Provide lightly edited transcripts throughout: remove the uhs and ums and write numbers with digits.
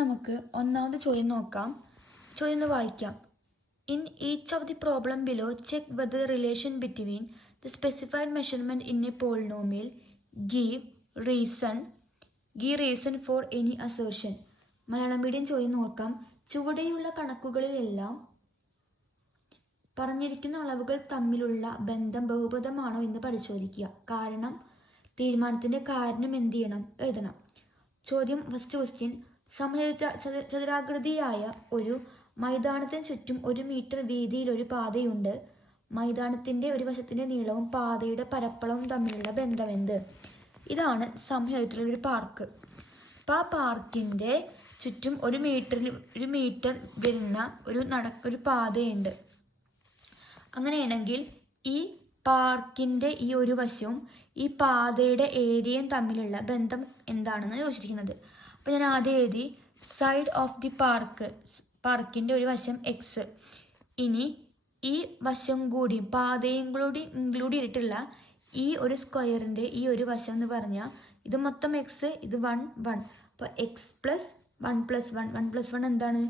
നമുക്ക് ഒന്നാമത്തെ ചോദ്യം നോക്കാം. ചോദ്യം ഒന്ന് വായിക്കാം. In each of the problem below check whether the relation between the specified measurement in A polynomial give reason for any assertion. Malayalam medium ചോദ്യം നോക്കാം. ചുവടെയുള്ള കണക്കുകളിലെല്ലാം പറഞ്ഞിരിക്കുന്ന അളവുകൾ തമ്മിലുള്ള ബന്ധം ബഹുപദമാണോ എന്ന് പരിശോധിക്കുക. തീരുമാനത്തിൻ്റെ കാരണം എന്ത് ചെയ്യണം? എഴുതണം. ചോദ്യം ഫസ്റ്റ് ക്വസ്റ്റ്യൻ. ചതുരാകൃതിയായ ഒരു മൈതാനത്തിന് ചുറ്റും 1 മീറ്റർ വീതിയിൽ ഒരു പാതയുണ്ട്. മൈതാനത്തിൻ്റെ ഒരു വശത്തിൻ്റെ നീളവും പാതയുടെ പരപ്പളവും തമ്മിലുള്ള ബന്ധമെന്ത്? ഇതാണ് സമചതുരത്തിലുള്ളൊരു പാർക്ക്. അപ്പോൾ ആ പാർക്കിൻ്റെ ചുറ്റും 1 മീറ്റർ വരുന്ന ഒരു പാതയുണ്ട്. അങ്ങനെയാണെങ്കിൽ ഈ പാർക്കിൻ്റെ ഈ ഒരു വശവും ഈ പാതയുടെ ഏരിയയും തമ്മിലുള്ള ബന്ധം എന്താണെന്ന് ചോദിച്ചിരിക്കുന്നത്. അപ്പോൾ ഞാൻ ആദ്യം എഴുതി സൈഡ് ഓഫ് ദി പാർക്കിൻ്റെ ഒരു വശം എക്സ്. ഇനി ഈ വശം കൂടി പാതയും കൂടി ഇൻക്ലൂഡ് ചെയ്തിട്ടുള്ള ഈ ഒരു സ്ക്വയറിൻ്റെ ഈ ഒരു വശം എന്ന് പറഞ്ഞാൽ ഇത് മൊത്തം എക്സ്, ഇത് 1. അപ്പോൾ എക്സ് പ്ലസ് 1 + 1 1 + 1 എന്താണ്?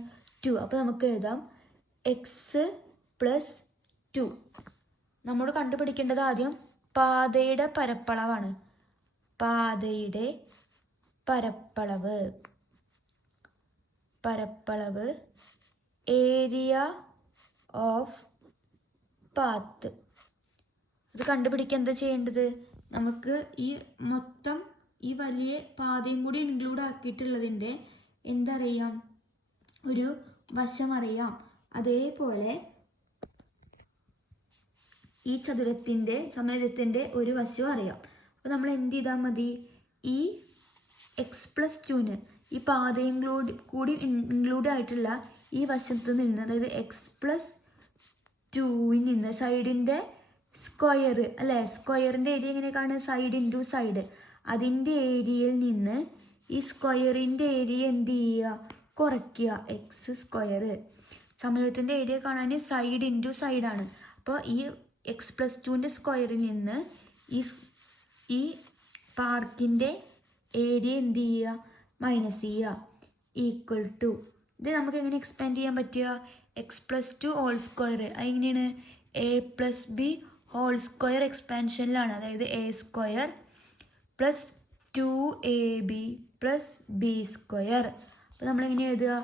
2. അപ്പോൾ നമുക്ക് എഴുതാം എക്സ് പ്ലസ് 2. നമ്മൾ കണ്ടുപിടിക്കേണ്ടത് ആദ്യം പാതയുടെ പരപ്പളവാണ്. പാതയുടെ പരപ്പളവ് ഏരിയ ഓഫ് പാത്ത്. അത് കണ്ടുപിടിക്കാൻ എന്താ ചെയ്യേണ്ടത്? നമുക്ക് ഈ മൊത്തം ഈ വലിയ പാതയും കൂടി ഇൻക്ലൂഡ് ആക്കിയിട്ടുള്ളതിൻ്റെ എന്തറിയാം? ഒരു വശം അറിയാം. അതേപോലെ ഈ സമചതുരത്തിൻ്റെ ഒരു വശവും അറിയാം. അപ്പോൾ നമ്മൾ എന്ത് ചെയ്താൽ മതി? ഈ എക്സ് പ്ലസ് 2 ഈ പാതയും കൂടി ഇൻക്ലൂഡ് ആയിട്ടുള്ള ഈ വശത്ത് നിന്ന്, അതായത് എക്സ് പ്ലസ് 2 നിന്ന് സൈഡിൻ്റെ സ്ക്വയർ അല്ലേ, സ്ക്വയറിൻ്റെ ഏരിയ എങ്ങനെയൊക്കെയാണ്? Side into side. അതിൻ്റെ ഏരിയയിൽ നിന്ന് ഈ സ്ക്വയറിൻ്റെ ഏരിയ എന്ത് ചെയ്യുക? കുറയ്ക്കുക. X square. സമചതുരത്തിൻ്റെ ഏരിയ കാണാൻ സൈഡ് ഇൻറ്റു സൈഡാണ്. അപ്പോൾ ഈ എക്സ് പ്ലസ് 2ൻ്റെ സ്ക്വയറിൽ നിന്ന് ഈ പാർക്കിൻ്റെ ഏരിയ എന്ത് ചെയ്യുക? മൈനസ് ചെയ്യുക. ഈക്വൽ ടു ഇത് നമുക്ക് എങ്ങനെ എക്സ്പാൻഡ് ചെയ്യാൻ പറ്റുക? X plus 2 whole square. അതെങ്ങനെയാണ്? A plus b whole square എക്സ്പാൻഷനിലാണ്. അതായത് a square plus 2ab plus b square. അപ്പോൾ നമ്മളെങ്ങനെ എഴുതുക?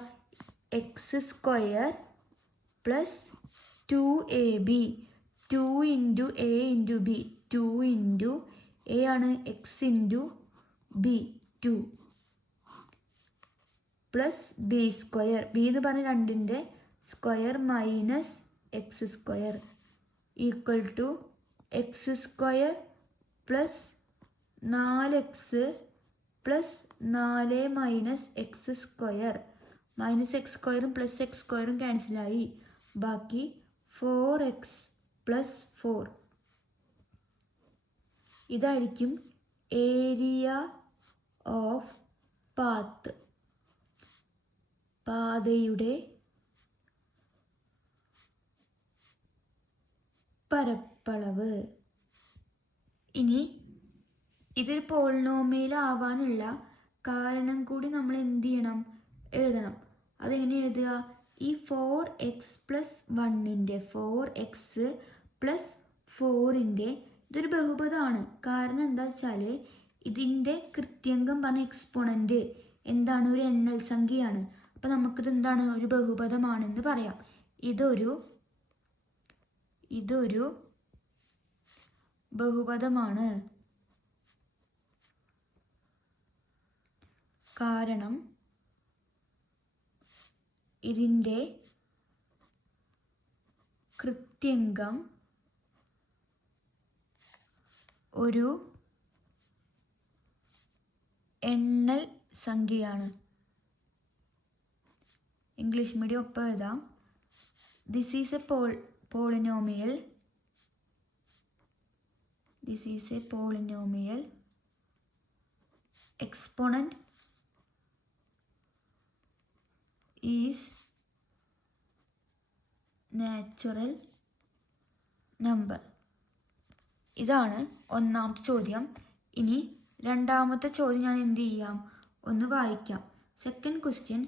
X square plus 2ab 2 into a into b. 2 into a ആണ് x into b 2 plus b square. B എന്ന് പറഞ്ഞ 2ൻ്റെ square minus x square equal to x square plus 4x plus 4 minus x square. Minus x സ്ക്വയറും plus X സ്ക്വയറും ക്യാൻസലായി. ബാക്കി 4x plus 4. ഇതായിരിക്കും area of path. പാതയുടെ പരപ്പളവ്. ഇനി ഇതൊരു പോളിനോമിയൽ ആവാനുള്ള കാരണം കൂടി നമ്മൾ എന്ത് ചെയ്യണം? എഴുതണം. അതെങ്ങനെ എഴുതുക? ഈ 4x പ്ലസ് 1ൻ്റെ 4x പ്ലസ് 4ൻ്റെ ഇതൊരു ബഹുപദമാണ്. കാരണം എന്താ വെച്ചാൽ ഇതിൻ്റെ കൃത്യംഗം പറഞ്ഞ എക്സ്പോണൻ്റ് എന്താണ്? ഒരു എണ്ണൽ സംഖ്യയാണ്. അപ്പോൾ നമുക്കിത് എന്താണ്? ഒരു ബഹുപദമാണെന്ന് പറയാം. ഇതൊരു ബഹുപദമാണ്. കാരണം ഇതിൻ്റെ കൃത്യംഗം ഒരു എണ്ണൽ സംഖ്യയാണ്. ഇംഗ്ലീഷ് മീഡിയം ഒപ്പം എഴുതാം. This is A polynomial. Exponent is natural number. ഇതാണ് ഒന്നാമത്തെ ചോദ്യം. ഇനി രണ്ടാമത്തെ ചോദ്യം ഞാൻ എന്ത് ചെയ്യാം? ഒന്ന് വായിക്കാം. Second question,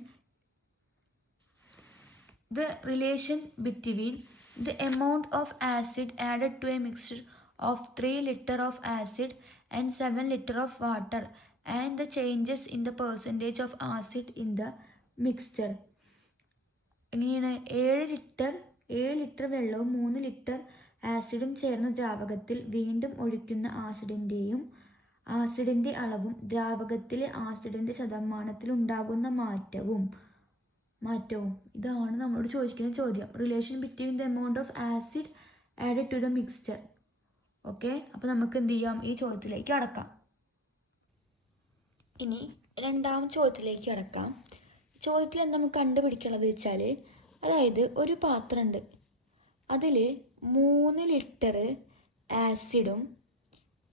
the relation between the amount of acid added to a mixture of 3 liter of acid and 7 liter of water and the changes in the percentage of acid in the mixture. എങ്ങനെയാണ് 7 litre വെള്ളവും 3 litre ആസിഡും ചേർന്ന ദ്രാവകത്തിൽ വീണ്ടും ഒഴിക്കുന്ന ആസിഡിൻ്റെ അളവും ദ്രാവകത്തിലെ ആസിഡിൻ്റെ ശതമാനത്തിൽ ഉണ്ടാകുന്ന മാറ്റവും ഇതാണ് നമ്മളോട് ചോദിക്കുന്ന ചോദ്യം. Relation between the amount of acid added to the mixture. Okay, അപ്പോൾ നമുക്ക് എന്ത് ചെയ്യാം, ഈ ചോദ്യത്തിലേക്ക് കടക്കാം. ഇനി രണ്ടാം ചോദ്യത്തിലേക്ക് കടക്കാം. ചോദ്യത്തിൽ എന്താ നമുക്ക് കണ്ടുപിടിക്കണത് വെച്ചാൽ, അതായത് ഒരു പാത്രമുണ്ട്, അതിൽ 3 ലിറ്റർ ആസിഡും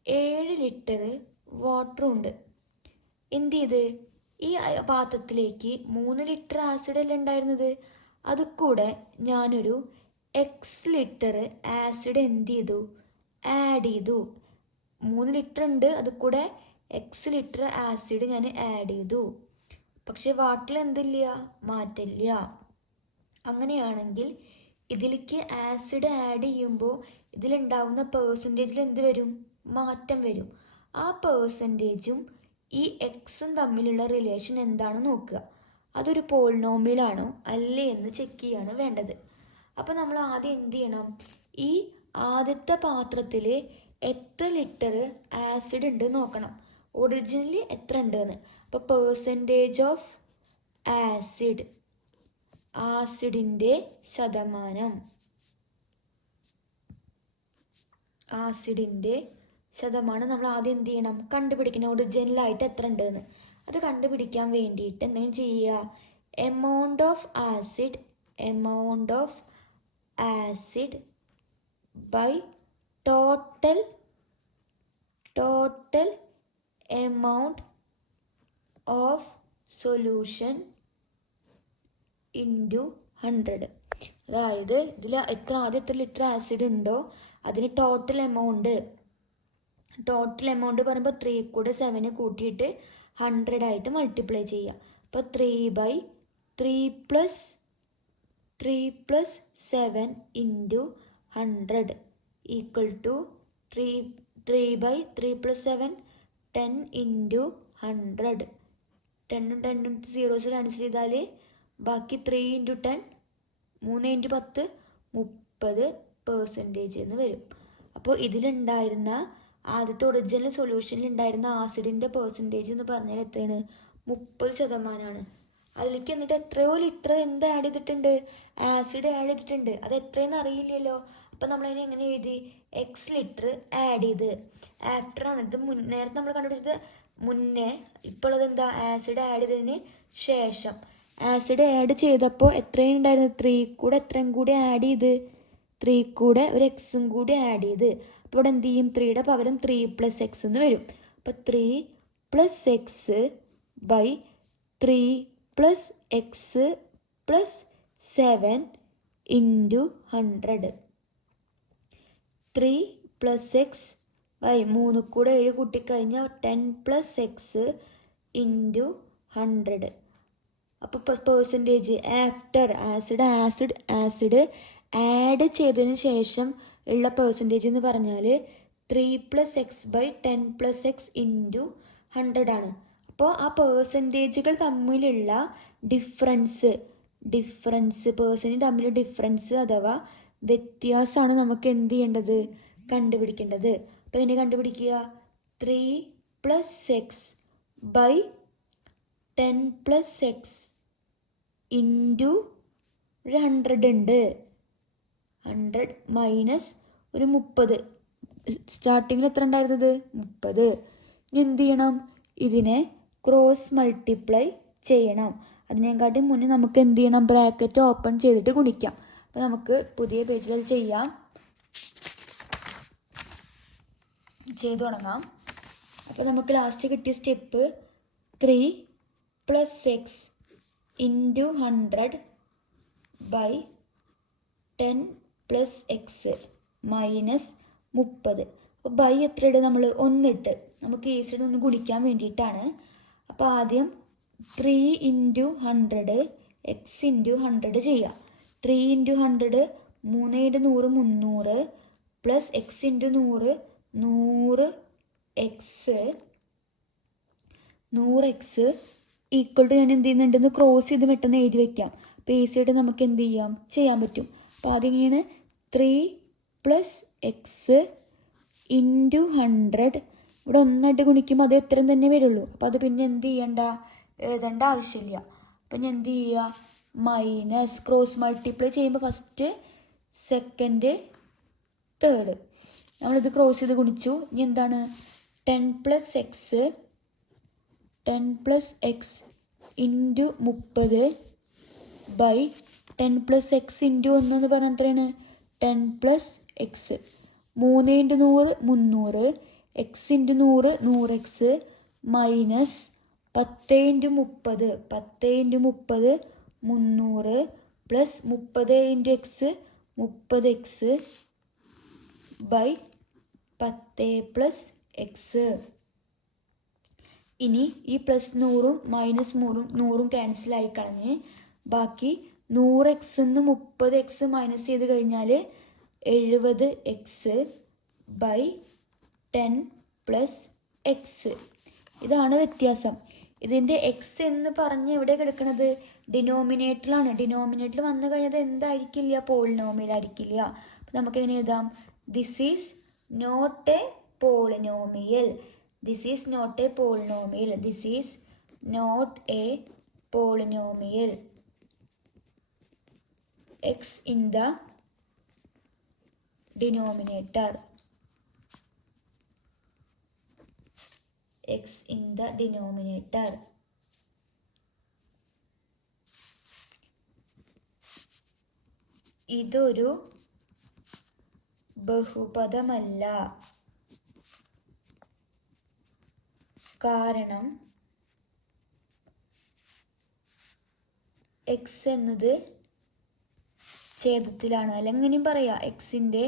7 ലിറ്റർ വാട്ടറും ഉണ്ട്. എന്ത് ചെയ്ത് ഈ പാത്രത്തിലേക്ക് 3 ലിറ്റർ ആസിഡ് അല്ലേ ഉണ്ടായിരുന്നത്, അത് കൂടെ ഞാനൊരു എക്സ് ലിറ്റർ ആസിഡ് എന്ത് ചെയ്തു, ആഡ് ചെയ്തു. 3 ലിറ്റർ ഉണ്ട്, അത് കൂടെ എക്സ് ലിറ്റർ ആസിഡ് ഞാൻ ആഡ് ചെയ്തു. പക്ഷെ വാട്ടറിൽ എന്തില്ല, മാറ്റില്ല. അങ്ങനെയാണെങ്കിൽ ഇതിലേക്ക് ആസിഡ് ആഡ് ചെയ്യുമ്പോൾ ഇതിലുണ്ടാവുന്ന പേഴ്സൻറ്റേജിൽ എന്ത് വരും, മാറ്റം വരും. ആ പേഴ്സൻറ്റേജും ഈ എക്സും തമ്മിലുള്ള റിലേഷൻ എന്താണെന്ന് നോക്കുക. അതൊരു പോളിനോമിയലാണോ അല്ലേ എന്ന് ചെക്ക് ചെയ്യാണ് വേണ്ടത്. അപ്പോൾ നമ്മൾ ആദ്യം എന്ത് ചെയ്യണം, ഈ ആദ്യത്തെ പാത്രത്തിൽ എത്ര ലിറ്റർ ആസിഡ് ഉണ്ട് നോക്കണം. ഒറിജിനലി എത്ര ഉണ്ടെന്ന്. അപ്പോൾ പേഴ്സൻറ്റേജ് ഓഫ് ആസിഡ്, ആസിഡിൻ്റെ ശതമാനം നമ്മൾ ആദ്യം എന്ത് ചെയ്യണം, കണ്ടുപിടിക്കണം. ഒറിജിനലായിട്ട് എത്ര ഉണ്ടെന്ന് അത് കണ്ടുപിടിക്കാൻ വേണ്ടിയിട്ട് എന്തെങ്കിലും ചെയ്യുക, amount of acid by total amount of solution into 100. അതായത് ഇതിൽ എത്ര ലിറ്റർ ആസിഡ് ഉണ്ടോ അതിന് ടോട്ടൽ എമൗണ്ട് പറയുമ്പോൾ 3 കൂടെ 7 കൂട്ടിയിട്ട് 100 ആയിട്ട് മൾട്ടിപ്ലൈ ചെയ്യുക. അപ്പോൾ 3/3 + 7 into 100 equal to 3/3 + 7 10 into 100. 10 zeros cancel ചെയ്താൽ ബാക്കി 3 ഇൻറ്റു 10 3 ഇൻറ്റു 10 30% എന്ന് വരും. അപ്പോൾ ഇതിലുണ്ടായിരുന്ന ആദ്യത്തെ ഒറിജിനൽ സൊല്യൂഷനിൽ ഉണ്ടായിരുന്ന ആസിഡിൻ്റെ പെർസെൻറ്റേജ് എന്ന് പറഞ്ഞാൽ എത്രയാണ്, 30%. അതിലേക്ക് എന്നിട്ട് എത്രയോ ലിറ്റർ എന്ത് ആഡ് ചെയ്തിട്ടുണ്ട്, ആസിഡ് ആഡ് ചെയ്തിട്ടുണ്ട്. അത് എത്രയെന്ന് അറിയില്ലല്ലോ. അപ്പോൾ നമ്മളതിനെ എങ്ങനെ എഴുതി, എക്സ് ലിറ്റർ ആഡ് ചെയ്ത്. ആഫ്റ്ററാണ് ഇത്, നേരത്തെ നമ്മൾ കണ്ടുപിടിച്ചത് മുന്നേ, ഇപ്പോൾ അതെന്താ ആസിഡ് ആഡ് ചെയ്തതിന് ശേഷം. ആസിഡ് ആഡ് ചെയ്തപ്പോൾ എത്രയും ഉണ്ടായിരുന്നു, 3 കൂടെ എത്രയും കൂടി ആഡ് ചെയ്ത്, 3 കൂടെ ഒരു എക്സും കൂടി ആഡ് ചെയ്ത്. അപ്പോൾ ഇവിടെ എന്ത് ചെയ്യും, 3യുടെ പകരം 3 + x എന്ന് വരും. അപ്പോൾ 3 + x by 3 + x + 7 into 100. 3 + x by 3 കൂടെ 7 കൂട്ടിക്കഴിഞ്ഞാൽ 10 + x ഇൻറ്റു 100. അപ്പോൾ പെർസെൻറ്റേജ് ആഫ്റ്റർ ആസിഡ് ആഡ് ചെയ്തതിന് ശേഷം ഉള്ള പെർസെൻറ്റേജ് എന്ന് പറഞ്ഞാൽ 3 + x ബൈ 10 + x ഇൻറ്റു 100 ആണ്. അപ്പോൾ ആ പേഴ്സൻറ്റേജുകൾ തമ്മിലുള്ള ഡിഫറൻസ് തമ്മിലുള്ള ഡിഫറൻസ് അഥവാ വ്യത്യാസമാണ് നമുക്ക് എന്ത് ചെയ്യേണ്ടത്, കണ്ടുപിടിക്കേണ്ടത്. അപ്പോൾ എങ്ങനെ കണ്ടുപിടിക്കുക, 3 + x ബൈ 10 + x ഇൻറ്റു 100 ഉണ്ട്. 100 മൈനസ് ഒരു 30. സ്റ്റാർട്ടിങ്ങിൽ എത്ര ഉണ്ടായിരുന്നത്, 30. ഇനി എന്ത് ചെയ്യണം, ഇതിനെ ക്രോസ് മൾട്ടിപ്ലൈ ചെയ്യണം. അതിനെക്കാട്ടി മുന്നേ നമുക്ക് എന്ത് ചെയ്യണം, ബ്രാക്കറ്റ് ഓപ്പൺ ചെയ്തിട്ട് ഗുണിക്കാം. അപ്പോൾ നമുക്ക് പുതിയ പേജിൽ അത് ചെയ്തു തുടങ്ങാം. അപ്പോൾ നമുക്ക് ലാസ്റ്റ് കിട്ടിയ step 3 + x into 100 by 10 + x minus 30. അപ്പോൾ ബൈ എത്ര ഇട്ട് നമ്മൾ 1 ഇട്ട് നമുക്ക് ഈസിഡ് ഒന്ന് ഗുണിക്കാൻ വേണ്ടിയിട്ടാണ്. അപ്പോൾ ആദ്യം 3 ഇൻറ്റു 100 എക്സ് ഇൻറ്റു 100 ചെയ്യുക. 3 into 100 3 into 100 300 plus X into 100 100 X equal to ഞാൻ എന്ത് ചെയ്യുന്നുണ്ടെന്ന് ക്രോസ് ചെയ്ത് പെട്ടെന്ന് എഴുതി വയ്ക്കാം. അപ്പോൾ ഈസിയായിട്ട് നമുക്ക് എന്ത് ചെയ്യാൻ പറ്റും. അപ്പോൾ അതിങ്ങനെയാണ് 3 പ്ലസ് എക്സ് ഇൻറ്റു 100. ഇവിടെ ഒന്നായിട്ട് ഗുണിക്കുമ്പോൾ അത് ഉത്തരം തന്നെ വരുള്ളൂ. അപ്പോൾ അത് പിന്നെ എന്ത് എഴുതേണ്ട ആവശ്യമില്ല. അപ്പം ഞാൻ എന്ത് ചെയ്യുക, മൈനസ് ക്രോസ് മൾട്ടിപ്ലൈ ചെയ്യുമ്പോൾ ഫസ്റ്റ് സെക്കൻഡ് തേർഡ് നമ്മളിത് ക്രോസ് ചെയ്ത് ഗുണിച്ചു. ഇനി എന്താണ് 10 plus X into 30 by 10 plus X into 1 എന്ന് പറഞ്ഞാൽ എത്രയാണ് 10 plus X. 3 into 100 300 X into 100 100 X minus 10 into 30 300 plus 30 into X 30 X by 10 plus X. ഇനി ഈ പ്ലസ് 100 മൈനസ് 100 ക്യാൻസലായി കളഞ്ഞ് ബാക്കി 100 എക്സ് നിന്ന് 30 എക്സ് മൈനസ് ചെയ്ത് കഴിഞ്ഞാൽ 70 എക്സ് ബൈ 10 പ്ലസ് എക്സ്. ഇതാണ് വ്യത്യാസം. ഇതിൻ്റെ എക്സ് എന്ന് പറഞ്ഞ് എവിടെ കിടക്കുന്നത് ഡിനോമിനേറ്ററിലാണ്. ഡിനോമിനേറ്ററിൽ വന്നു കഴിഞ്ഞാൽ എന്തായിരിക്കില്ല, പോളിനോമിയൽ ആയിരിക്കില്ല. അപ്പം നമുക്ക് എങ്ങനെ എഴുതാം, this is not a polynomial. This is not a polynomial. This is not a polynomial. X in the denominator. x in the denominator. ഇതൊരു ബഹുപദമല്ല. കാരണം എക്സ് എന്നത് ഛേദത്തിലാണ്. അല്ലെങ്കിൽ ഇങ്ങനെയും പറയാം, എക്സിൻ്റെ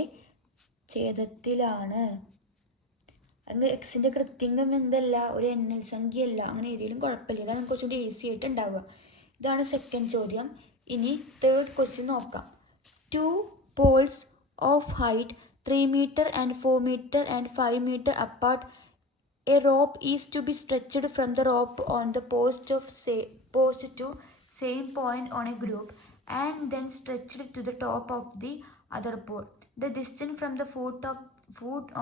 ഛേദത്തിലാണ്. അല്ലെങ്കിൽ എക്സിൻ്റെ കൃത്യംഗം എന്തല്ല, ഒരു എണ്ണൽ സംഖ്യയല്ല. അങ്ങനെ ഏതെങ്കിലും കുഴപ്പമില്ല. അതാണ് നമുക്ക് കുറച്ചുകൂടി ഈസി ആയിട്ട് ഉണ്ടാവുക. ഇതാണ് സെക്കൻഡ് ചോദ്യം. ഇനി തേർഡ് ക്വസ്റ്റ്യൻ നോക്കാം. 2 poles of height 3 meter and 4 meter and 5 meter apart. A rope is to be stretched from the rope on the post to same point on a group and then stretched to the top of the other pole. The distance from the foot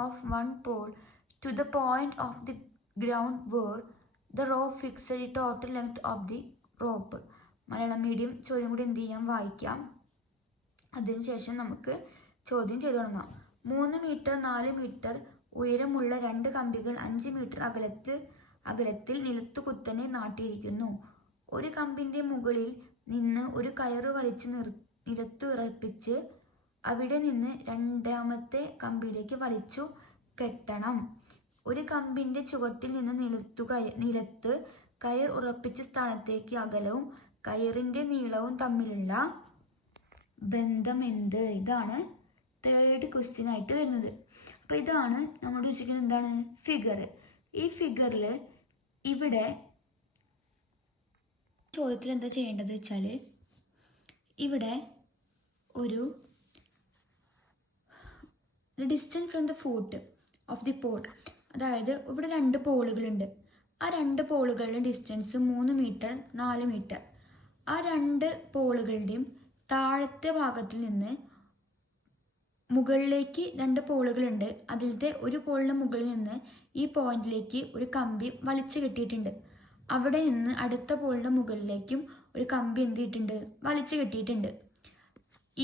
of one pole to the point of the ground where the rope fixed the total length of the rope. Malayalam medium ചോദ്യം കൂടി എന്ത് ചെയ്യാം, വായിക്കാം. അതിനുശേഷം നമുക്ക് ചോദ്യം ചെയ്തു തുടങ്ങാം. 3 മീറ്റർ 4 മീറ്റർ ഉയരമുള്ള 2 കമ്പികൾ 5 മീറ്റർ അകലത്തിൽ നിലത്തു കുത്തനെ നാട്ടിയിരിക്കുന്നു. ഒരു കമ്പിൻ്റെ മുകളിൽ നിന്ന് ഒരു കയറ് വലിച്ച് നിലത്തു ഉറപ്പിച്ച് അവിടെ നിന്ന് രണ്ടാമത്തെ കമ്പിയിലേക്ക് വലിച്ചു കെട്ടണം. ഒരു കമ്പിൻ്റെ ചുവട്ടിൽ നിന്ന് നിലത്ത് കയർ ഉറപ്പിച്ച സ്ഥാനത്തേക്ക് അകലവും കയറിൻ്റെ നീളവും തമ്മിലുള്ള ബന്ധം എന്ത്? ഇതാണ് തേർഡ് ക്വസ്റ്റ്യൻ ആയിട്ട് വരുന്നത്. അപ്പോൾ ഇതാണ് നമ്മൾ ചോദിച്ചിരിക്കുന്നത് എന്താണ്, ഫിഗർ. ഈ ഫിഗറിൽ ഇവിടെ ചോദ്യത്തിൽ എന്താ ചെയ്യേണ്ടത് വെച്ചാൽ, ഇവിടെ ഒരു distance from the foot of the pole, അതായത് ഇവിടെ 2 പോളുകളുണ്ട്. ആ 2 പോളുകളുടെ ഡിസ്റ്റൻസ് 3 മീറ്റർ 4 മീറ്റർ. ആ 2 പോളുകളുടെയും താഴത്തെ ഭാഗത്തിൽ നിന്ന് മുകളിലേക്ക് 2 പോളുകളുണ്ട്. അതിലത്തെ ഒരു പോളിന് മുകളിൽ നിന്ന് ഈ പോയിന്റിലേക്ക് ഒരു കമ്പി വലിച്ചു കെട്ടിയിട്ടുണ്ട്. അവിടെ നിന്ന് അടുത്ത പോളിൻ്റെ മുകളിലേക്കും ഒരു കമ്പി എന്ത് ചെയ്തിട്ടുണ്ട്, വലിച്ചു കെട്ടിയിട്ടുണ്ട്.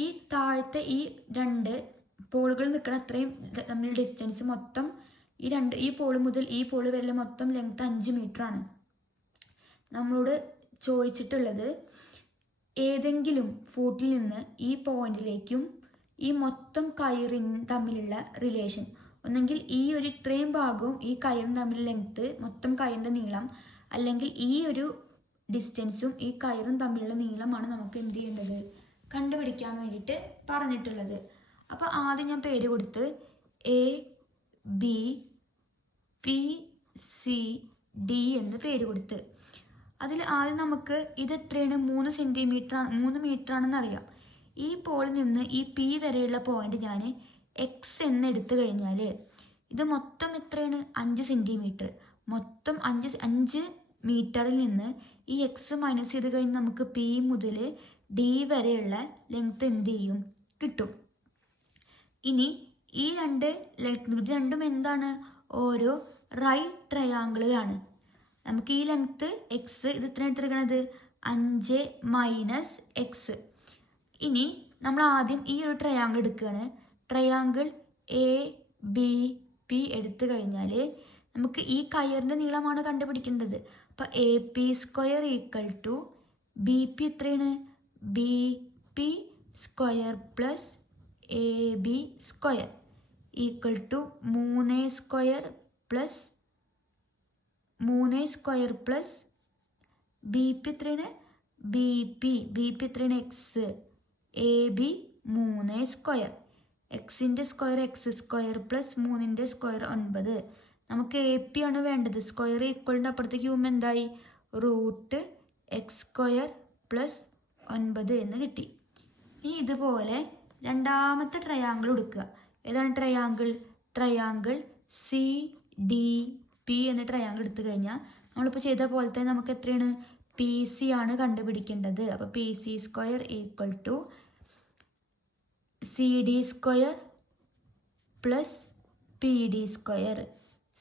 ഈ താഴത്തെ ഈ 2 പോളുകൾ നിൽക്കുന്ന അത്രയും തമ്മിൽ ഡിസ്റ്റൻസ് മൊത്തം ഈ പോള് മുതൽ ഈ പോള് വരെ മൊത്തം ലെങ്ത് 5 മീറ്റർ ആണ്. നമ്മളോട് ചോദിച്ചിട്ടുള്ളത് ഏതെങ്കിലും ഫൂട്ടിൽ നിന്ന് ഈ പോയിന്റിലേക്കും ഈ മൊത്തം കയറിന് തമ്മിലുള്ള റിലേഷൻ, ഒന്നെങ്കിൽ ഈ ഒരു ഇത്രയും ഭാഗവും ഈ കയറിന് തമ്മിലുള്ള ലെങ്ത്ത് മൊത്തം കയറിൻ്റെ നീളം, അല്ലെങ്കിൽ ഈ ഒരു ഡിസ്റ്റൻസും ഈ കയറും തമ്മിലുള്ള നീളമാണ് നമുക്ക് എന്ത് ചെയ്യേണ്ടത്, കണ്ടുപിടിക്കാൻ വേണ്ടിയിട്ട് പറഞ്ഞിട്ടുള്ളത്. അപ്പോൾ ആദ്യം ഞാൻ പേര് കൊടുത്ത് ABPCD എന്ന് പേര് കൊടുത്ത്, അതിൽ ആദ്യം നമുക്ക് ഇത് എത്രയാണ് 3 മീറ്റർ ആണെന്ന് അറിയാം. ഈ പോളിൽ നിന്ന് ഈ പി വരെയുള്ള പോയിന്റ് ഞാൻ എക്സ് എന്ന് എടുത്തു കഴിഞ്ഞാൽ ഇത് മൊത്തം എത്രയാണ് 5 സെൻറ്റിമീറ്റർ. മൊത്തം 5 മീറ്ററിൽ നിന്ന് ഈ എക്സ് മൈനസ് ചെയ്ത് കഴിഞ്ഞ് നമുക്ക് പി മുതൽ ഡി വരെയുള്ള ലെങ്ത് എന്ത് ചെയ്യും കിട്ടും. ഇനി ഈ രണ്ടും എന്താണ്, ഓരോ റൈറ്റ് ട്രയാങ്കിളുകളാണ്. നമുക്ക് ഈ ലെങ്ത് എക്സ് ഇത് ഇത്ര എടുത്തിരിക്കണത് 5 മൈനസ് എക്സ്. ഇനി നമ്മൾ ആദ്യം ഈ ഒരു ട്രയാങ്കിൾ എടുക്കുകയാണ്. ട്രയാങ്കിൾ എ ബി പി എടുത്തു കഴിഞ്ഞാൽ നമുക്ക് ഈ കയറിൻ്റെ നീളമാണ് കണ്ടുപിടിക്കേണ്ടത്. അപ്പോൾ A p square equal to b p എത്രയാണ്, b p square plus a b square equal to 3 square plus b p എത്രയാണ്, ബി പി എത്രയാണ് എക്സ്, എ ബി 3 സ്ക്വയർ, എക്സിൻ്റെ സ്ക്വയർ എക്സ് സ്ക്വയർ പ്ലസ് 3ൻ്റെ സ്ക്വയർ 9. നമുക്ക് A P ആണ് വേണ്ടത്. Square ഈക്വലിൻ്റെ അപ്പുറത്തേക്ക് പോകുമ്പോൾ എന്തായി, റൂട്ട് എക്സ് സ്ക്വയർ പ്ലസ് 9 എന്ന് കിട്ടി. ഇനി ഇതുപോലെ രണ്ടാമത്തെ ട്രയാങ്കിൾ എടുക്കുക. ഏതാണ് ട്രയാങ്കിൾ സി ഡി പി എന്ന ട്രയാങ്കിൾ എടുത്തു കഴിഞ്ഞാൽ നമ്മളിപ്പോൾ ചെയ്ത പോലെ തന്നെ നമുക്ക് എത്രയാണ്, പി സി ആണ് കണ്ടുപിടിക്കേണ്ടത്. അപ്പോൾ p c square equal to c d square plus p d square.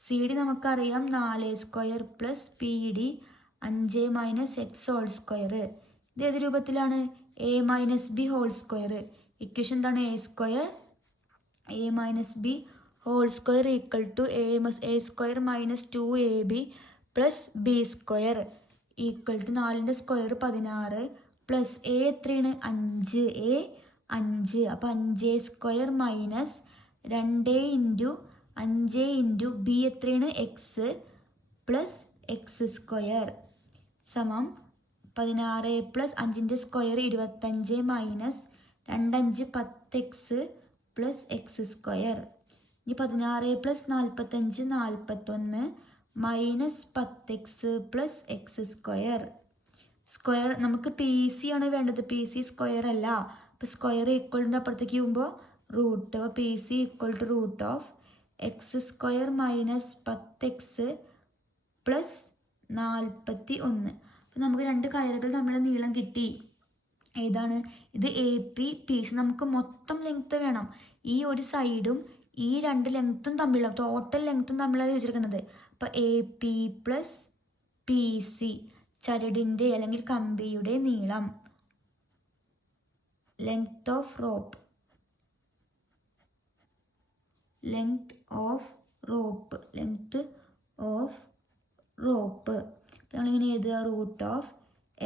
C d നമുക്കറിയാം 4 square plus p d 5 minus x whole square. ഇത് ഏത് രൂപത്തിലാണ്, a minus b whole square. Equation എന്താണ്, a minus b whole square equal to a square minus 2ab plus b square equal to 4ൻ്റെ square 16 plus a എത്രയാണ് 5. അപ്പോൾ 5 square minus 2 into 5 into B എത്രയാണ് x plus x square സമം 16 plus 5ൻ്റെ square 25 minus 2 5 10x plus x square. ഇനി 16 plus 45 41 minus 10x plus x square. നമുക്ക് p c ആണ് വേണ്ടത്, പി സി സ്ക്വയർ അല്ല. അപ്പോൾ സ്ക്വയർ ഈക്വലിൻ്റെ അപ്പുറത്തേക്ക് പോകുമ്പോൾ root, P C equal to root of X square minus 10x plus 41. അപ്പോൾ നമുക്ക് രണ്ട് കയറുകൾ തമ്മിലുള്ള നീളം കിട്ടി. ഏതാണ് ഇത്, എ പി പി സി. നമുക്ക് മൊത്തം ലെങ്ത്ത് വേണം. ഈ ഒരു സൈഡും ഈ രണ്ട് ലെങ്ത്തും തമ്മിലുള്ള ടോട്ടൽ ലെങ്ത്തും തമ്മിലാണ് ചോദിച്ചിരിക്കുന്നത്. അപ്പോൾ A P plus P C ചരടിൻ്റെ അല്ലെങ്കിൽ കമ്പിയുടെ നീളം, ലെങ്ത് ഓഫ് റോപ്പ്. നമ്മളിങ്ങനെ എഴുതുക, root of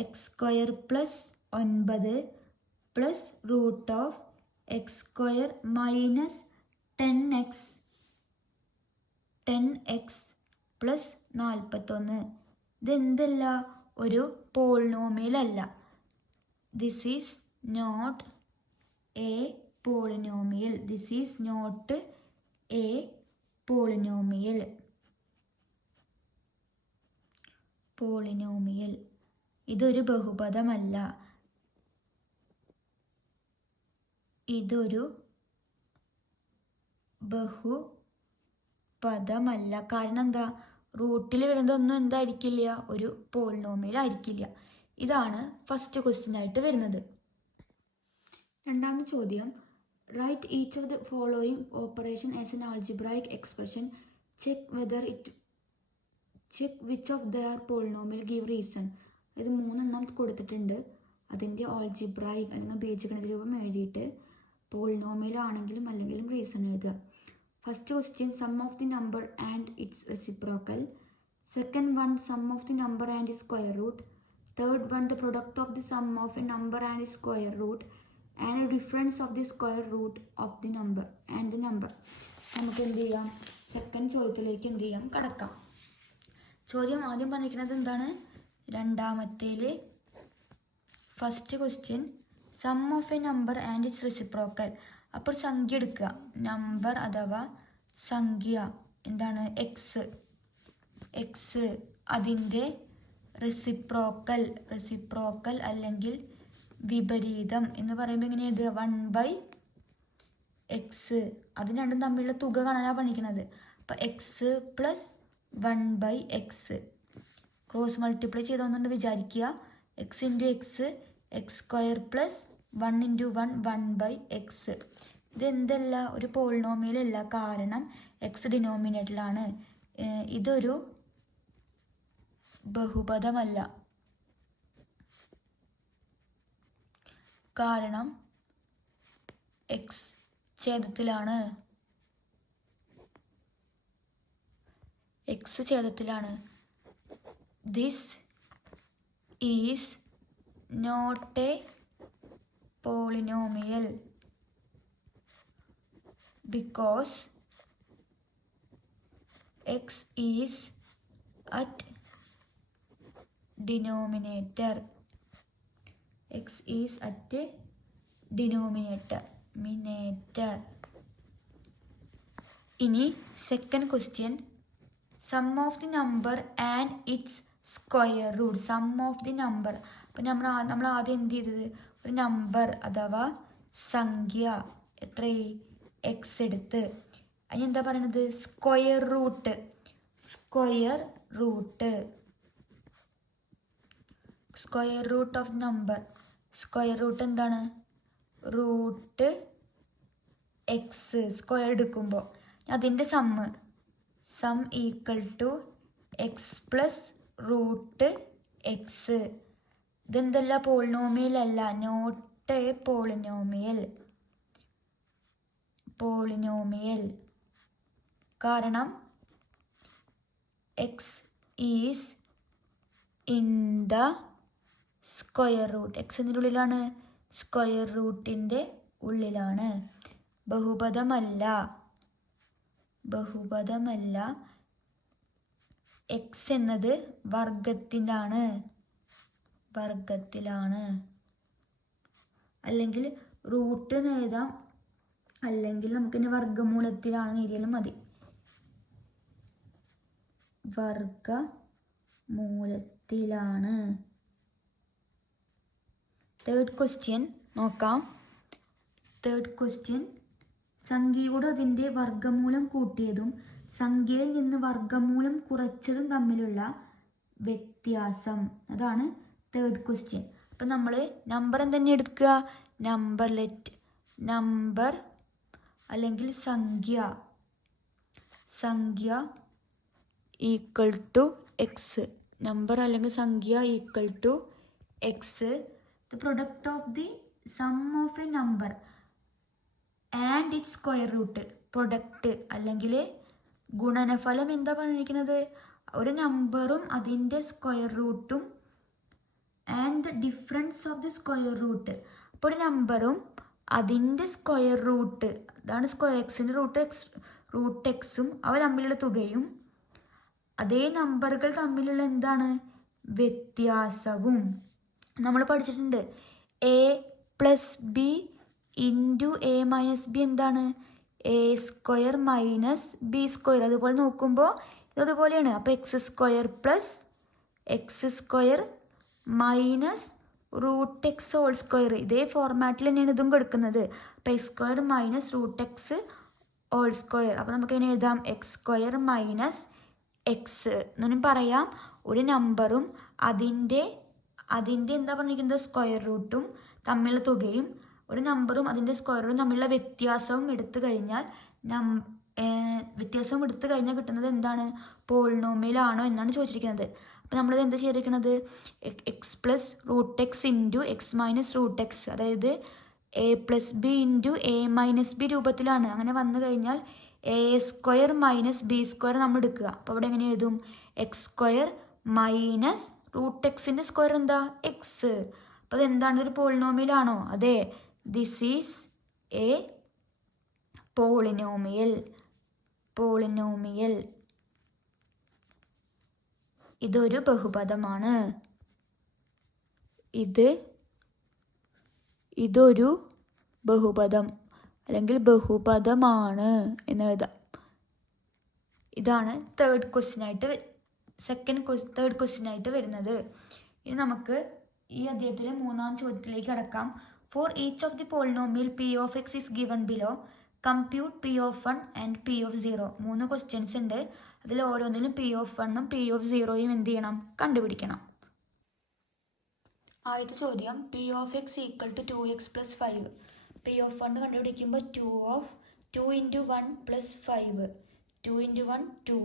X square plus 9 plus root of X square minus 10x plus 41. ഇതെന്തല്ല, ഒരു പോളിനോമിയൽ അല്ല. This is not a polynomial. ഇതൊരു ബഹുപദമല്ല. കാരണം എന്താ, റൂട്ടിൽ വരുന്നതൊന്നും എന്തായിരിക്കില്ല, ഒരു പോളിനോമിയൽ ആയിരിക്കില്ല. ഇതാണ് ഫസ്റ്റ് ക്വസ്റ്റ്യൻ ആയിട്ട് വരുന്നത്. രണ്ടാമത്തെ ചോദ്യം, write each of the following operation as an algebraic expression, check which of the are polynomial, give reason. ഇത് 3 കൊടുത്തിട്ടുണ്ട്. അതിൻ്റെ ആൾജിബ്രായിക് അല്ലെങ്കിൽ ബീജഗണിത രൂപം എഴുതിയിട്ട് പോളിനോമിയൽ ആണെങ്കിലും അല്ലെങ്കിലും റീസൺ എഴുതുക. First question, sum of the number and its reciprocal. Second one, sum of the number and its square root. Third one, the product of the sum of a number and its square root and difference of the square root of the number and the number. നമുക്ക് എന്ത് ചെയ്യാം, second ചോദ്യത്തിലേക്ക് എന്ത് ചെയ്യാം, കടക്കാം. ചോദ്യം ആദ്യം പറഞ്ഞിരിക്കുന്നത് എന്താണ്, രണ്ടാമത്തേൽ first question, sum of a number and its reciprocal. അപ്പോൾ സംഖ്യ എടുക്കുക, നമ്പർ അഥവാ സംഖ്യ എന്താണ്, എക്സ് അതിൻ്റെ റെസിപ്രോക്കൽ അല്ലെങ്കിൽ വിപരീതം എന്ന് പറയുമ്പോൾ എങ്ങനെ എഴുതുക? 1/x. അത് രണ്ടും തമ്മിലുള്ള തുക കാണാനാണ് പഠിക്കുന്നത്. അപ്പം x plus 1/x cross multiply ചെയ്തോന്നുകൊണ്ട് വിചാരിക്കുക. x into x x² plus 1 into 1 1/x. ഇതെന്തല്ല? ഒരു പോളിനോമിയലല്ല, കാരണം x ഡിനോമിനേറ്ററിലാണ്. ഇതൊരു ബഹുപദമല്ല, കാരണം x ഛേദത്തിലാണ്. This is not a polynomial because x is at denominator. ഇനി second question, sum of the number and its square root. Sum of the number. അപ്പം നമ്മൾ ആദ്യം എന്ത് ചെയ്തത്? ഒരു നമ്പർ അഥവാ സംഖ്യ എത്ര x എടുത്ത് അതിന് എന്താ പറയണത്? Square root of number. Square root എന്താണ്? റൂട്ട് എക്സ് സ്ക്വയർ എടുക്കുമ്പോൾ അതിൻ്റെ sum equal to x plus root x. ഇതെന്തല്ല? പോളിനോമിയൽ അല്ല, നോട്ട് എ പോളിനോമിയൽ. കാരണം x is in the square root. എക്സ് എന്തിൻ്റെ ഉള്ളിലാണ്? സ്ക്വയർ റൂട്ടിൻ്റെ ഉള്ളിലാണ്. ബഹുപദമല്ല. എക്സ് എന്നത് വർഗത്തിലാണ്. അല്ലെങ്കിൽ റൂട്ട് എന്ന് എഴുതാം, അല്ലെങ്കിൽ നമുക്കിനി വർഗമൂലത്തിലാണെന്ന് എഴുതിയാലും മതി. വർഗമൂലത്തിലാണ്. തേർഡ് ക്വസ്റ്റ്യൻ നോക്കാം. സംഖ്യയോട് അതിൻ്റെ വർഗമൂലം കൂട്ടിയതും സംഖ്യയിൽ നിന്ന് വർഗമൂലം കുറച്ചതും തമ്മിലുള്ള വ്യത്യാസം. അതാണ് തേർഡ് ക്വസ്റ്റ്യൻ. അപ്പം നമ്മൾ നമ്പർ എന്തെന്നെ എടുക്കുക? നമ്പർ അല്ലെങ്കിൽ സംഖ്യ ഈക്വൽ ടു എക്സ്. നമ്പർ അല്ലെങ്കിൽ സംഖ്യ equal to X. The product of the sum of a number and its square root. Product അല്ലെങ്കിൽ ഗുണനഫലം എന്താ പറഞ്ഞിരിക്കുന്നത്? ഒരു നമ്പറും അതിൻ്റെ സ്ക്വയർ റൂട്ടും and the difference of the square root. അപ്പോൾ ഒരു നമ്പറും അതിൻ്റെ സ്ക്വയർ റൂട്ട്, അതാണ് സ്ക്വയർ എക്സിൻ്റെ റൂട്ട് എക്സും അവ തമ്മിലുള്ള തുകയും അതേ നമ്പറുകൾ തമ്മിലുള്ള എന്താണ്? വ്യത്യാസവും. നമ്മൾ പഠിച്ചിട്ടുണ്ട് a plus B into a minus B എന്താണ്? a² minus b². അതുപോലെ നോക്കുമ്പോൾ ഇതുപോലെയാണ്. അപ്പോൾ x² plus x² minus root X whole square. ഇതേ ഫോർമാറ്റിൽ തന്നെയാണ് ഇതും കൊടുക്കുന്നത്. അപ്പോൾ x² minus root X whole square. അപ്പോൾ നമുക്ക് എങ്ങനെ എഴുതാം? x² മൈനസ് എക്സ് എന്നും പറയാം. ഒരു നമ്പറും അതിൻ്റെ എന്താ പറഞ്ഞിരിക്കുന്നത്? സ്ക്വയർ റൂട്ടും തമ്മിലുള്ള തുകയും ഒരു നമ്പറും അതിൻ്റെ സ്ക്വയർ റൂട്ടും തമ്മിലുള്ള വ്യത്യാസവും എടുത്തു കഴിഞ്ഞാൽ കിട്ടുന്നത് എന്താണ്? പോളിനോമിയലാണോ എന്നാണ് ചോദിച്ചിരിക്കുന്നത്. അപ്പോൾ നമ്മളിത് എന്താ ചെയ്തിരിക്കുന്നത്? X plus root X into X minus root X, അതായത് a plus B into a minus B രൂപത്തിലാണ്. അങ്ങനെ വന്നു കഴിഞ്ഞാൽ a² മൈനസ് b² നമ്മൾ എടുക്കുക. അപ്പോൾ അവിടെ എങ്ങനെ എഴുതും? x² മൈനസ് റൂട്ട് എക്സിൻ്റെ സ്ക്വയർ എന്താ? എക്സ്. അപ്പോൾ അതെന്താണ്? ഒരു പോളിനോമിയലാണോ? അതെ, ദിസ് ഈസ് എ പോളിനോമിയൽ. ഇതൊരു ബഹുപദമാണ്. ഇതൊരു ബഹുപദം അല്ലെങ്കിൽ ബഹുപദമാണ് എന്ന് എഴുതാം. ഇതാണ് തേർഡ് ക്വസ്റ്റ്യൻ ആയിട്ട് തേർഡ് ക്വസ്റ്റ്യൻ ആയിട്ട് വരുന്നത്. ഇനി നമുക്ക് ഈ അധ്യായത്തിലെ മൂന്നാം ചോദ്യത്തിലേക്ക് കടക്കാം. For each of the polynomial P of X is given below, compute P of 1 and P of 0. 3 questions ഉണ്ട്. അതിൽ ഓരോന്നിലും പി ഓഫ് 1ഉം പി ഓഫ് 0യും എന്ത് ചെയ്യണം? കണ്ടുപിടിക്കണം. ആദ്യത്തെ ചോദ്യം, P of X equal to 2x + 5. P of 1 കണ്ടുപിടിക്കുമ്പോൾ 2 × 1 + 5. 2 × 1 2,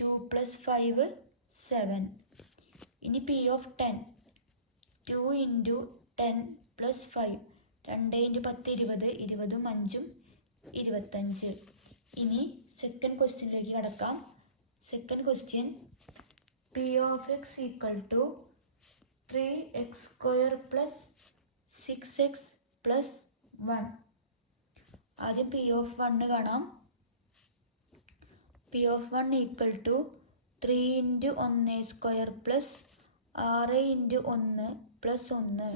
2 + 5 7. ഇനി പി ഓഫ് 10, 2 × 10 + 5. 2 × 10 20, 20 ഉം 5ഉം 25. ഇനി സെക്കൻഡ് ക്വസ്റ്റ്യനിലേക്ക് കടക്കാം. Second question, P of X equal to 3x² + 6x + 1. ആദ്യം പി ഓഫ് 1 കാണാം. P of 1 equal to 3 × 1² + 6 × 1 + 1.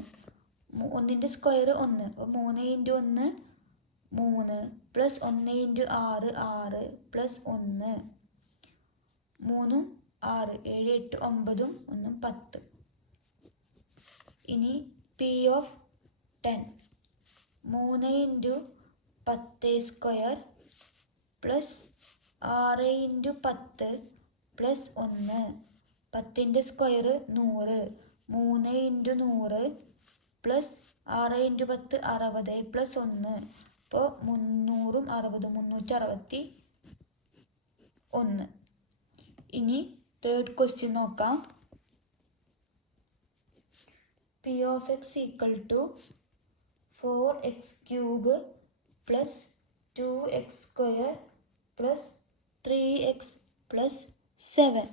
1ൻ്റെ സ്ക്വയർ 1, അപ്പോൾ 3 × 1 3 + 1 × 6 6 + 1. 3ഉം 6, 7 8 9ഉം 1ഉം 10. ഇനി പി ഓഫ് 10, 3 × 10² + 6 × 10 + 1. 10ൻ്റെ സ്ക്വയർ 100, 3 × 100 + 6 × 10 60 + 1. അപ്പോൾ 300ഉം 60ഉം 361. ഇനി തേർഡ് ക്വസ്റ്റ്യൻ നോക്കാം. P of X equal to 4x³ + 2x² + 3x + 7.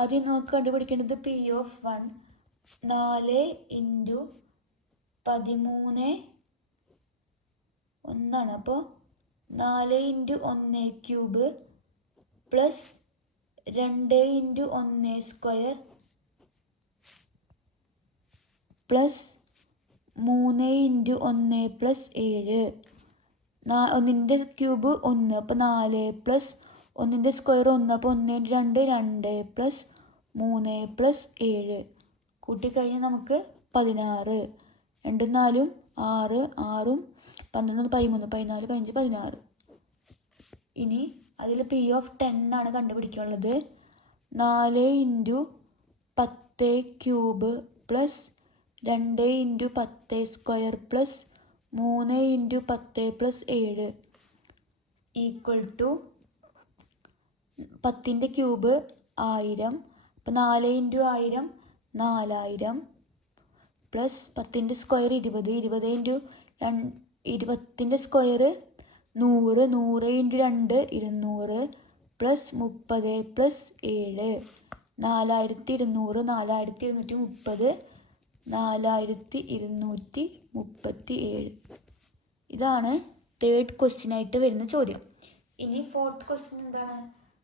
ആദ്യം നമുക്ക് കണ്ടുപിടിക്കേണ്ടത് പി ഓഫ് 1. 4 × 13 1ആണ്. അപ്പോൾ 4 × 1³ + 2 × 1² + 3 × 1 + 7. 1ൻ്റെ ക്യൂബ് 1, അപ്പോൾ 4 + 1ൻ്റെ സ്ക്വയർ 1, അപ്പോൾ 1 × 2 2 + 3 + 7. കൂട്ടിക്കഴിഞ്ഞാൽ നമുക്ക് 16. 2 4 6, 6ഉം 12 13 14 15 16. ഇനി അതിൽ പി ഓഫ് 10 ആണ് കണ്ടുപിടിക്കാനുള്ളത്. 4 × 10³ + 2 × 10² + 3 × 10 + 7 ഈക്വൽ ടു 10ൻ്റെ ക്യൂബ് 1000. അപ്പോൾ 4 × 1000 4000 + 10ൻ്റെ സ്ക്വയർ 20, 20 × 20ൻ്റെ സ്ക്വയർ 100, 100 × 2 200 + 30 + 7 4200, 4230, 4237. ഇതാണ് തേർഡ് ക്വസ്റ്റ്യൻ ആയിട്ട് വരുന്ന ചോദ്യം. ഇനി ഫോർത്ത് ക്വസ്റ്റ്യൻ എന്താണ്?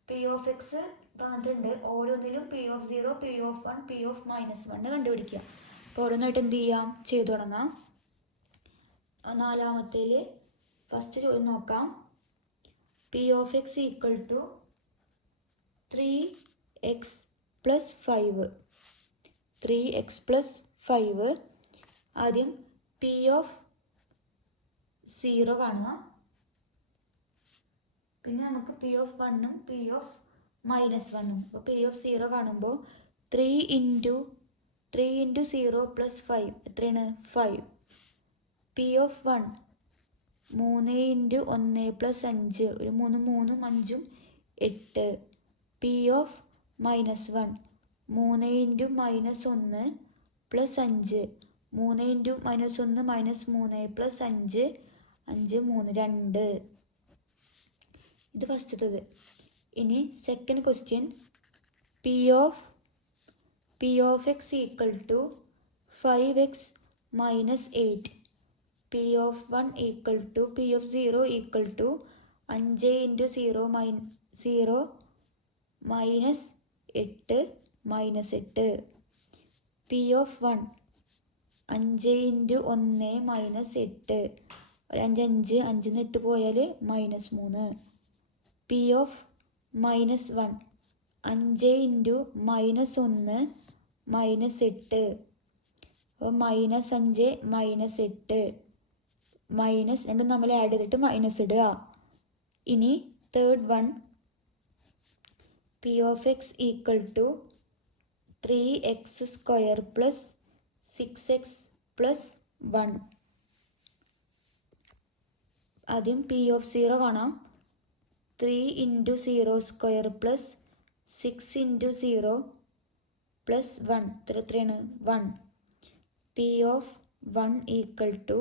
പി ഓഫ് എക്സ് തന്നിട്ടുണ്ട്. ഓരോന്നിലും P of 0, P of 1, P of -1 കണ്ടുപിടിക്കുക. അപ്പോൾ ഓരോന്നായിട്ട് എന്ത് ചെയ്യാം? ചെയ്തു തുടങ്ങാം. നാലാമത്തേൽ ഫസ്റ്റ് ചോദ്യം നോക്കാം. P of X equal to 3x + 5. 3x + 5. ആദ്യം പി ഓഫ് 0 കാണുക. പിന്നെ നമുക്ക് പി ഓഫ് 1ഉം പി ഓഫ് -1ഉം. അപ്പോൾ പി ഓഫ് 0 കാണുമ്പോൾ 3 × 0 + 5 എത്രയാണ്? 5. പി ഓഫ് 1, 3 × 1 + 5, ഒരു 3 3ഉം 5ഉം 8. P of -1, 3 × -1 + 5, 3 × -1 -3 + 5 5 3 2. ഇത് ഫസ്റ്റത്തത്. ഇനി second question, P of X equal to 5x - 8. P of 1 equal to P of 0 equal to 5 × 0 - 8 -8. P of 1, 5 × 1 - 8. ഒരു 5 5, 5 8 പോയാൽ -3. P of -1, 5 into -1 -8. അപ്പോൾ -5 -8 മൈനസ് രണ്ടും നമ്മൾ ആഡ് ചെയ്തിട്ട് മൈനസ് ഇടുക. ഇനി third one P of X equal to 3x² plus 6x plus 1. ആദ്യം P of 0 കാണാം. 3 ഇൻറ്റു 0² പ്ലസ് 6 ഇൻറ്റു 0 പ്ലസ് 1 എത്രയാണ് 1. P of 1 equal to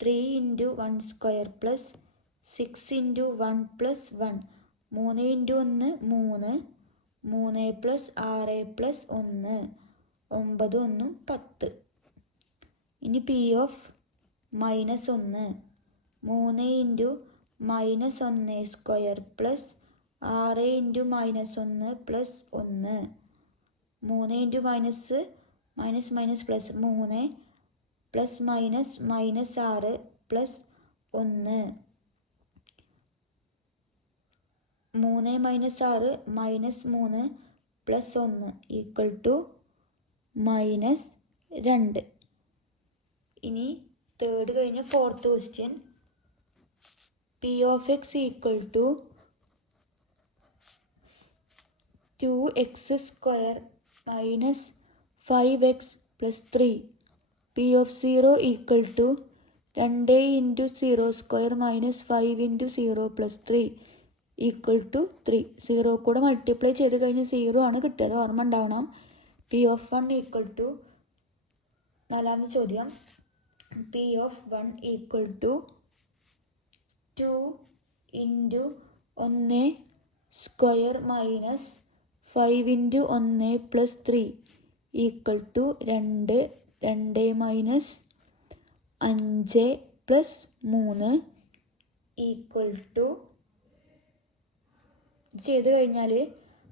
3 into 1² plus 6 into 1 plus 1. 3 into 1 3, 3 plus 6 plus 1 9 1 10. ഇനി P of -1 3 into -1² plus 6 into -1 plus 1. 3 into minus minus plus 3 plus minus -6 plus 1. 3 -6 -3 plus 1 equal to -2. ഇനി third കഴിഞ്ഞ fourth question P of X equal to 2x² minus 5x plus 3. P of 0 equal to 2 into 0² minus 5 into 0 plus 3 equal to 3. 0 കൂടെ multiply ചെയ്ത് കഴിഞ്ഞ് 0 ആണ് കിട്ടിയത്, ഓർമ്മ ഉണ്ടാവണം. P of 1 equal to നാലാമത്തെ ചോദ്യം P of 1 equal to 2 into 1² minus 5 into 1 plus 3 equal to 2 2 minus 5 plus 3 equal to ചെയ്ത് കഴിഞ്ഞാൽ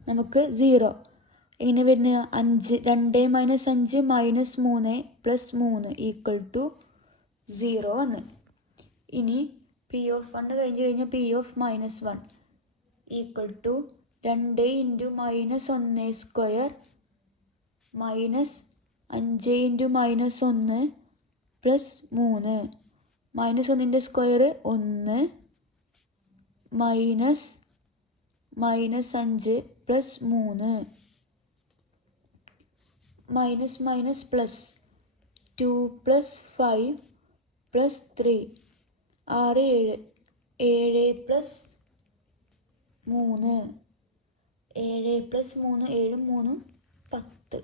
നമുക്ക് 0 എങ്ങനെ വരുന്നത് 5 2 minus 5 minus 3 plus 3 equal to 0 വന്ന്. ഇനി പി ഓഫ് 1 കഴിഞ്ഞ് P of -1 equal to 2 into -1² minus 5 into -1 plus 3. -1ൻ്റെ square 1 minus -5 plus 3 minus minus plus 2 plus 5 plus 3 6 7 plus 3 7 plus 3 7 3 10.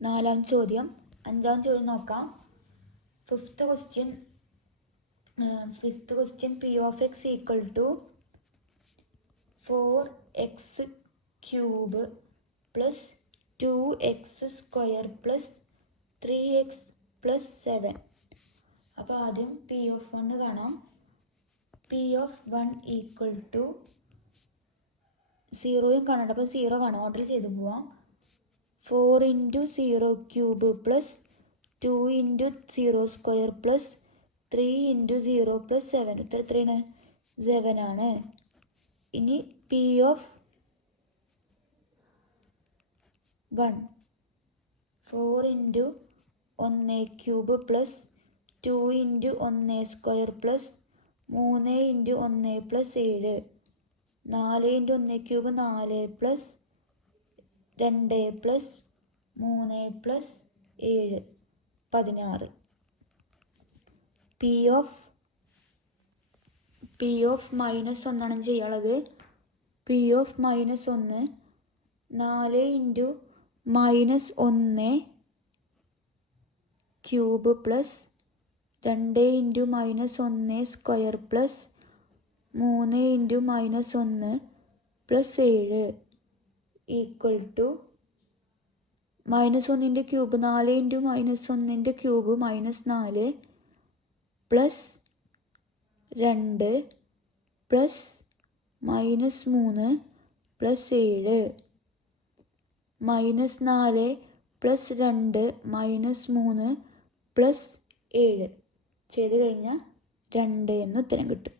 നാലാം ചോദ്യം അഞ്ചാം ചോദ്യം നോക്കാം. Fifth question P of X equal to 4x³ plus 2x² plus 3x plus 7. അപ്പോൾ ആദ്യം P of 1 കാണാം. P of 1 equal to 0യും കാണണ്ട, അപ്പോൾ 0 കാണാം, ഓർഡർ ചെയ്ത് പോവാം. 4 into 0³ plus 2 into 0² plus 3 into 0 plus 7 ഉത്തരം എത്രയാണ് 7 ആണ്. ഇനി P of 1 4 into 1³ plus 2 into 1² plus 3 into 1 plus 7 4 into 1³ 4 plus 2 plus 3 plus 7 16. P of -1 ആണ് ചെയ്യാനുള്ളത്. P of -1 4 into -1³ plus 2 into -1² plus 3 into -1 plus 7 equal to -1ൻ്റെ cube 4 into -1ൻ്റെ cube -4 plus 2 plus -3 plus 7 -4 plus 2 -3 plus 7 ചെയ്ത് കഴിഞ്ഞാൽ 2 എന്ന് ഉത്തരം കിട്ടും.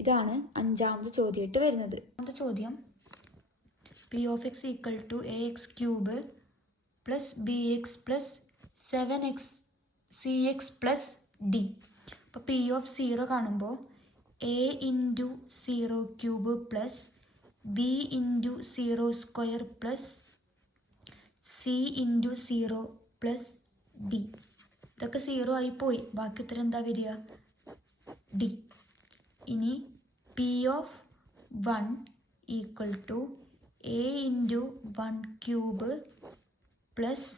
ഇതാണ് അഞ്ചാമത്തെ ചോദ്യമായിട്ട് വരുന്നത്. അഞ്ചാമത്തെ ചോദ്യം P of X equal to A x cube plus B x plus 7x C x plus D. അപ്പോൾ പി ഓഫ് 0 കാണുമ്പോൾ A into 0 cube plus B into 0 square plus C into 0 plus D. ഇതൊക്കെ 0 ആയി പോയി, ബാക്കി ഉത്തരം എന്താ വരിക? D. ഇനി P of 1 equal to A into 1 cube plus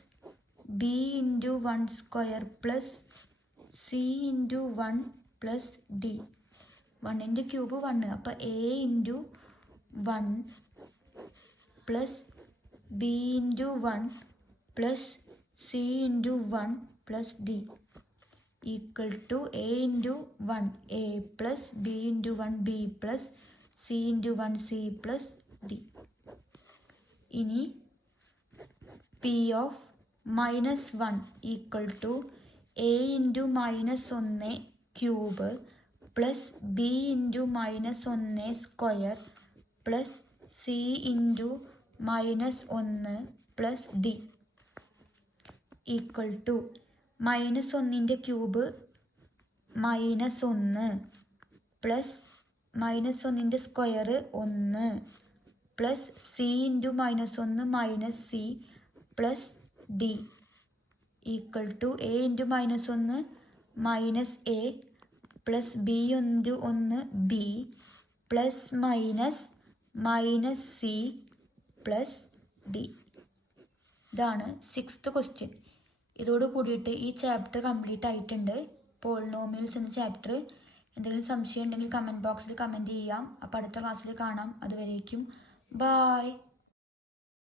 B into 1 square plus C into 1 plus D. 1ൻ്റെ ക്യൂബ് 1, അപ്പോൾ A into 1 plus B into 1 plus C into 1 plus D equal to A into 1 A plus B into 1 B plus C into 1 C plus D. ഇനി P of -1 equal to A into -1 cube plus B into -1 square plus C into -1 plus D equal to -1ൻ്റെ cube -1 plus -1ൻ്റെ square 1 plus C into -1 minus C plus D equal to A into -1 minus A plus B into 1 B plus minus C plus D. ഇതാണ് 6th question. ഇതോട് കൂടിയിട്ട് ഈ chapter complete ആയിട്ടുണ്ട്. Polynomials എന്ന chapter. എന്തെങ്കിലും സംശയം ഉണ്ടെങ്കിൽ കമൻറ്റ് ബോക്സിൽ കമൻറ്റ് ചെയ്യാം. അപ്പോൾ അടുത്ത ക്ലാസ്സിൽ കാണാം. അതുവരേക്കും ബായ്.